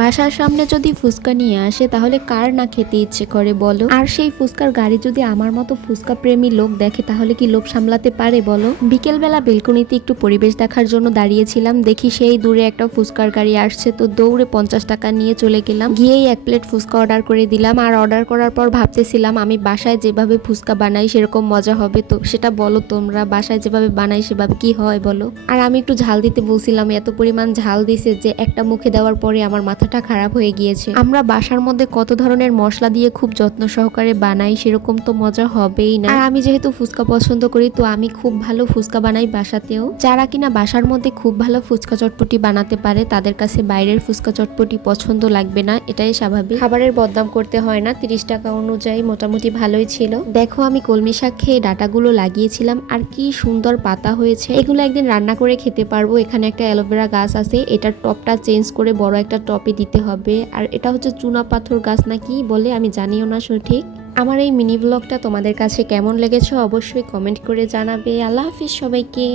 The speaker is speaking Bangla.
বাসার সামনে যদি ফুচকা নিয়ে আসে তাহলে কার না খেতে ইচ্ছে করে বলো। আর সেই ফুচকার গাড়ি যদি আমার মতো ফুচকা প্রেমী লোক দেখে তাহলে কি লোভ সামলাতে পারে বলো। বিকেল বেলা বেলকনিতে একটু পরিবেশ দেখার জন্য দাঁড়িয়েছিলাম, দেখি সেই দূরে একটা ফুচকার গাড়ি আসছে, তো দৌড়ে 50 টাকা নিয়ে চলে গেলাম, গিয়েই 1 প্লেট ফুচকা অর্ডার করে দিলাম। আর অর্ডার করার পর ভাবতেছিলাম আমি বাসায় যেভাবে ফুচকা বানাই সেরকম মজা হবে, তো সেটা বলো তোমরা, বাসায় যেভাবে বানাই সেভাবে কি হয় বলো। আর আমি একটু ঝাল দিতে বলছিলাম, এত পরিমাণ ঝাল দিছে যে একটা মুখে দেওয়ার পরে আমার মাথাটা খারাপ হয়ে গিয়েছে। আমরা বাসার মধ্যে কত ধরনের মশলা দিয়ে খুব যত্ন সহকারে বানাই, সেরকম তো মজা হবেই না। আর আমি যেহেতু ফুচকা পছন্দ করি, তো আমি খুব ভালো ফুচকা বানাই বাসাতেও। যারা কিনা বাসার মধ্যে খুব ভালো ফুচকা চটপটি বানাতে পারে তাদের কাছে বাইরের ফুচকা চটপটি পছন্দ লাগবে না, এটাই স্বাভাবিক। খাবারের বদনাম করতে হয় না, 30 টাকা অনুযায়ী মোটামুটি ভালোই ছিল। দেখো আমি কলমি শাক খেয়ে ডাটাগুলো লাগিয়েছিলাম, আর কি সুন্দর পাতা হয়েছে। এগুলো একদিন রান্না করে খেতে পারবো। এখানে একটা অ্যালোভেরা গাছ আছে, এটার টপটা চেঞ্জ করে বড় একটা টপে দিতে হবে। আর এটা হচ্ছে চুনা পাথর গাছ নাকি বলে, আমি জানিও না সঠিক। আমার এই মিনি ব্লগটা তোমাদের কাছে কেমন লেগেছে অবশ্যই কমেন্ট করে জানাবে। আল্লাহ হাফিজ সবাইকে।